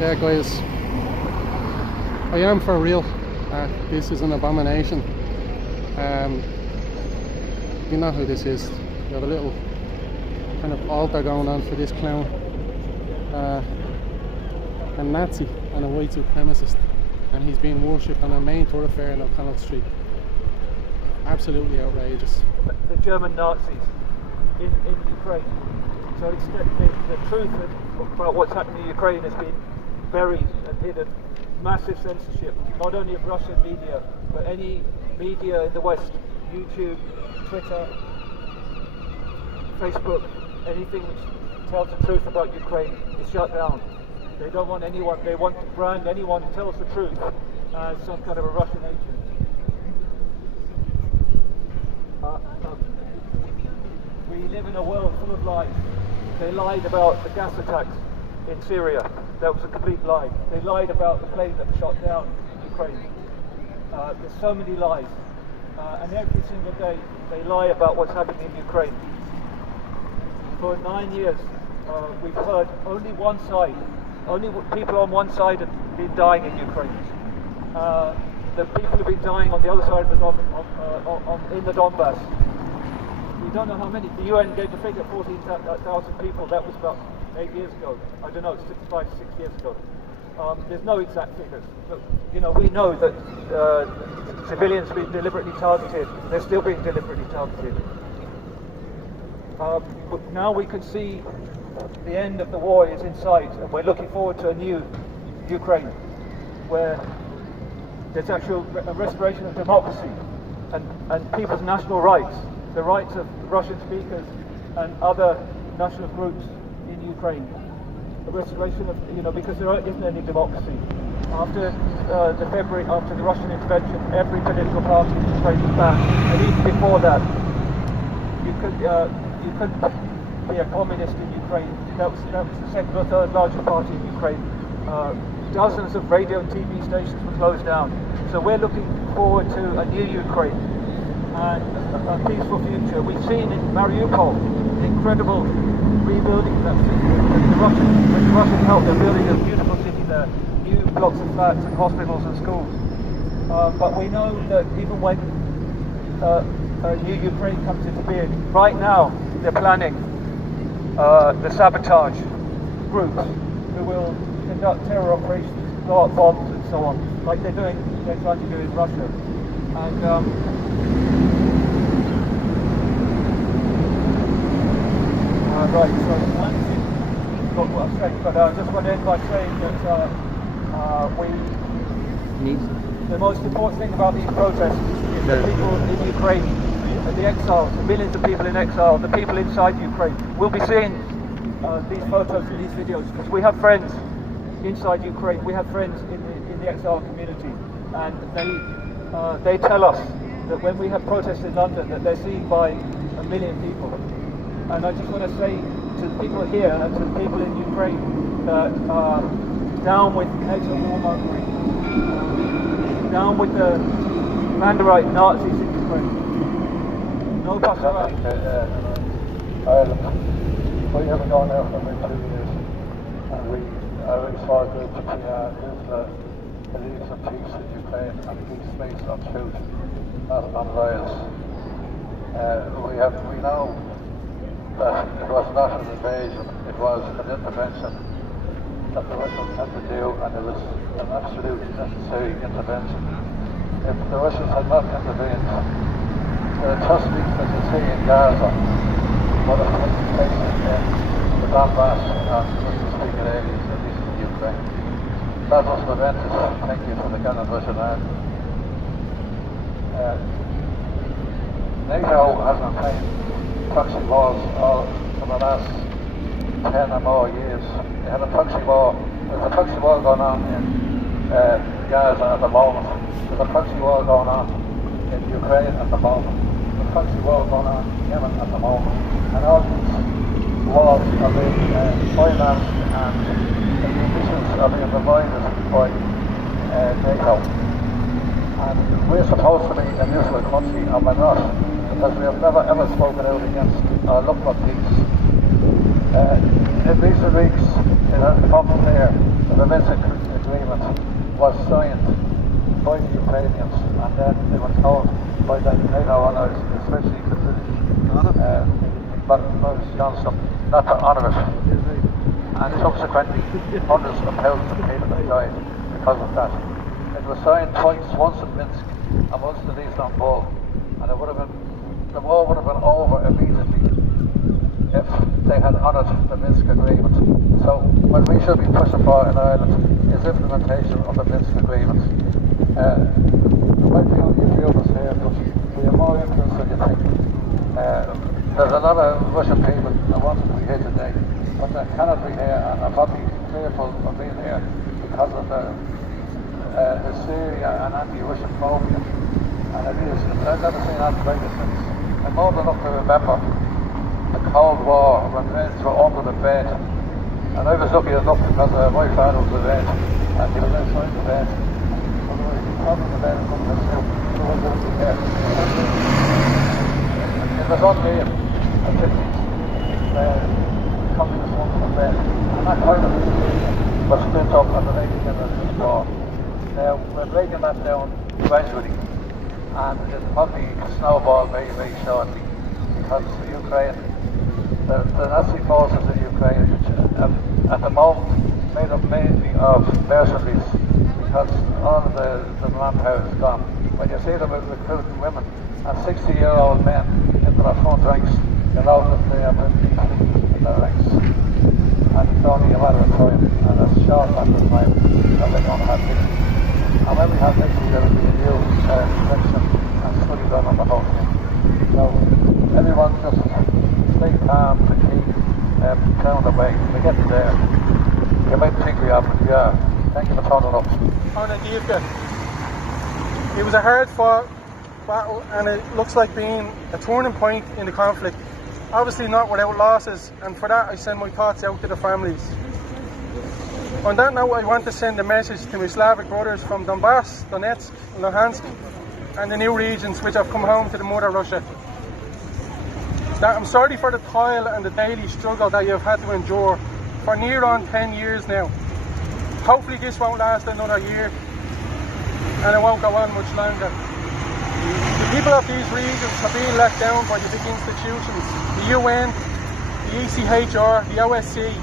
Yeah, guys, I am for real. This is an abomination. You know who this is. We have a little kind of altar going on for this clown. A Nazi and a white supremacist, and he's being worshipped on our main thoroughfare in O'Connell Street. Absolutely outrageous. The German Nazis in Ukraine. So it's the truth about what's happening in Ukraine has been buried and hidden. Massive censorship, not only of Russian media, but any media in the West, YouTube, Twitter, Facebook, anything which tells the truth about Ukraine is shut down. They don't want anyone, they want to brand anyone who tells the truth as some kind of a Russian agent. We live in a world full of lies. They lied about the gas attacks in Syria. That was a complete lie. They lied about the plane that was shot down in Ukraine. There's so many lies. And every single day they lie about what's happening in Ukraine. For 9 years we've heard only one side. Only people on one side have been dying in Ukraine. The people have been dying on the other side of in the Donbass. We don't know how many. The UN gave the figure 14,000 people. That was about 8 years ago. I don't know, 5 to 6 years ago. There's no exact figures. But, you know, we know that civilians have been deliberately targeted. They're still being deliberately targeted. But now we can see the end of the war is in sight, and we're looking forward to a new Ukraine where there's actual a restoration of democracy and people's national rights, the rights of Russian speakers and other national groups in Ukraine. The restoration of, you know, because there isn't any democracy. After after the Russian intervention, every political party in Ukraine was banned, and even before that, you couldn't be a communist in Ukraine. That was the second or third largest party in Ukraine. Dozens of radio and TV stations were closed down. So we're looking forward to a new Ukraine and a peaceful future. We've seen in Mariupol the incredible rebuilding of that city. With the Russian help, they're building a beautiful city there, new blocks of flats and hospitals and schools. But we know that even when a new Ukraine comes into being, right now they're planning the sabotage groups who will conduct terror operations, blow up bombs and so on, like they're trying to do in Russia. And right, so got what I'm saying, but I just want to end by saying that the most important thing about these protests is the people in Ukraine, the exiles, the millions of people in exile, the people inside Ukraine. We'll be seeing these photos and these videos because we have friends inside Ukraine. We have friends in the exile community, and they tell us that when we have protests in London, that they're seen by 1 million people. And I just want to say to the people here and to the people in Ukraine that down with NATO warmongering, down with the Mandarite Nazis in Ukraine. No fuss around. Ireland. We haven't gone there for about 2 years, and I always thought that the beliefs of peace in Ukraine and peace based on truth, not on violence. We know that it was not an invasion, it was an intervention that the Russians had to do, and it was an absolute necessary intervention. If the Russians had not intervened, the atrocities that you see in Gaza would have taken place in the Donbass and just speaking areas, at least in Ukraine. That was prevented. Thank you for the kind of Russian army. NATO has been playing proxy wars for the last 10 or more years. They had a proxy war. There's a proxy war going on in Gaza at the moment. There's a proxy war going on in Ukraine at the moment. There's a proxy war going on in Yemen at the moment. And all these wars are being financed and the munitions are being provided by NATO. And we're supposed to be a neutral country, and we're not, because we have never ever spoken out against or looked for peace. In recent weeks, it has become clear that the Minsk agreement was signed by the Ukrainians, and then they were told by the NATO allies, especially the British, Boris Johnson, not to honour it. And subsequently, hundreds of thousands of people have died because of that. It was signed twice, once in Minsk and once in Istanbul, and the war would have been over immediately if they had honoured the Minsk agreement. So what we should be pushing for in Ireland is implementation of the Minsk agreement. There might be only a few of us here, but we have more influence than you think. There's a lot of Russian people that want to be here today, but they cannot be here, and are probably fearful of being here because of the hysteria and anti-Russian phobia. And it is, I've never seen that like this since. I'm old enough to remember the Cold War when friends were under the bed. And I was lucky enough because my father was a vet, and he was outside the bed. Otherwise, he was probably in the bed and couldn't have slept. So I was there. It was unreal. I think communist ones were bed. And that kind of hysteria was split up at the beginning of this war. Now, we're breaking that down gradually, and it'll probably snowball very, very shortly, because Ukraine, the Nazi forces in Ukraine, which at the moment made up mainly of mercenaries, because all of the manpower is gone. When you see them recruiting women and 60-year-old men into their front ranks, you know that they have been deeply in their ranks. And it's only a matter of time, and a short amount of time, that they're going to have victory. And when we have victory, there will be a new reflection and study done on the whole thing. So everyone just stay calm, to keep pound away. We get there. You might think we are, but we are. Thank you for turning up. On Adivka. It was a hard-fought battle, and it looks like being a turning point in the conflict. Obviously not without losses, and for that I send my thoughts out to the families. On that note, I want to send a message to my Slavic brothers from Donbass, Donetsk, Luhansk, and the new regions which have come home to the mother Russia. That I'm sorry for the toil and the daily struggle that you've had to endure for near on 10 years now. Hopefully this won't last another year, and it won't go on much longer. The people of these regions have been let down by the big institutions, the UN, the ECHR, the OSCE,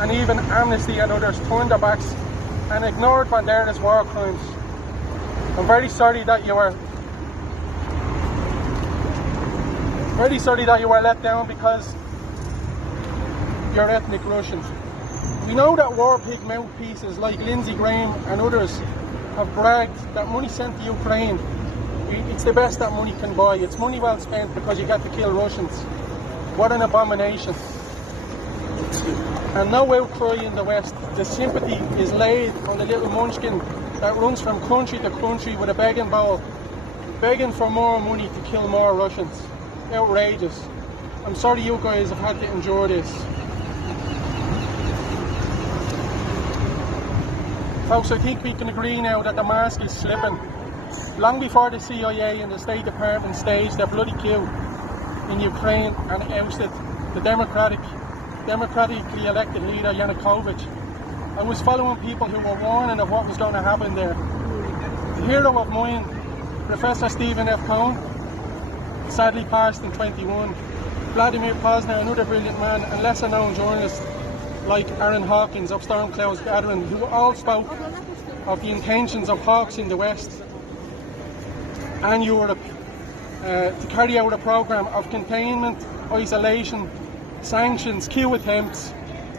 and even Amnesty and others turned their backs and ignored Bandera's war crimes. I'm very sorry that you were let down because you're ethnic Russians. We know that war pig mouthpieces like Lindsey Graham and others have bragged that money sent to Ukraine, it's the best that money can buy. It's money well spent because you get to kill Russians. What an abomination. And no outcry in the West. The sympathy is laid on the little munchkin that runs from country to country with a begging bowl, begging for more money to kill more Russians. Outrageous. I'm sorry you guys have had to endure this. Folks, I think we can agree now that the mask is slipping. Long before the CIA and the State Department staged their bloody coup in Ukraine and ousted the democratically elected leader Yanukovych, I was following people who were warning of what was going to happen there. The hero of mine, Professor Stephen F. Cohen, sadly passed in 21. Vladimir Posner, another brilliant man, and lesser known journalists like Aaron Hawkins of Storm Clouds Gathering, who all spoke of the intentions of hawks in the West and Europe to carry out a programme of containment, isolation, sanctions, coup attempts,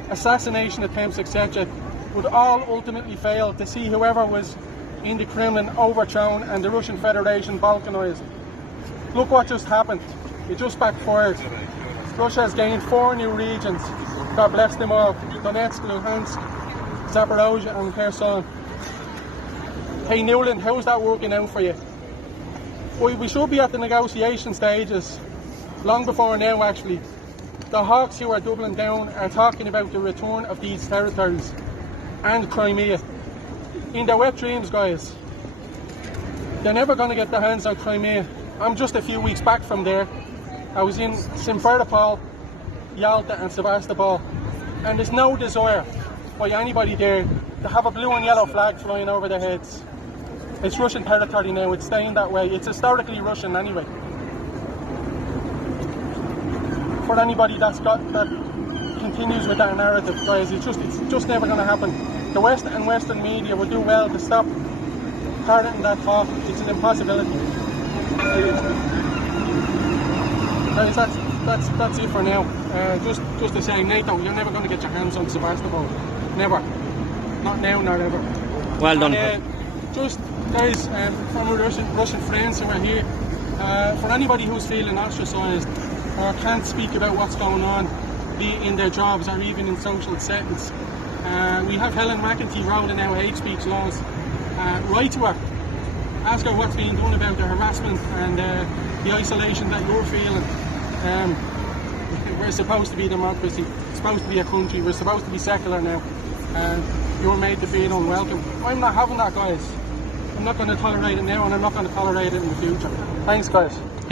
assassination attempts, etc., would all ultimately fail to see whoever was in the Kremlin overthrown and the Russian Federation balkanised. Look what just happened. It just backfired. Russia has gained 4 new regions. God bless them all. Donetsk, Luhansk, Zaporozhye and Kherson. Hey Newland, how's that working out for you? We should be at the negotiation stages, long before now actually. The hawks who are doubling down are talking about the return of these territories and Crimea. In their wet dreams, guys. They're never going to get their hands on Crimea. I'm just a few weeks back from there. I was in Simferopol, Yalta and Sevastopol, and there's no desire by anybody there They have a blue and yellow flag flying over their heads. It's Russian territory now, it's staying that way. It's historically Russian anyway. For anybody that continues with that narrative, guys, it's just never going to happen. The West and Western media will do well to stop parroting that talk. It's an impossibility. Guys, that's it for now. Just to say, NATO, you're never going to get your hands on Sebastopol. Never. Not now, not ever. Well done. And, just guys, from our Russian friends who are here, for anybody who's feeling ostracised or can't speak about what's going on, be it in their jobs or even in social settings, we have Helen McEntee rolling out hate speech laws. Write to her, ask her what's being done about the harassment and the isolation that you're feeling. We're supposed to be a democracy, it's supposed to be a country, we're supposed to be secular now. You're made to feel unwelcome. I'm not having that, guys. I'm not going to tolerate it now, and I'm not going to tolerate it in the future. Thanks, guys.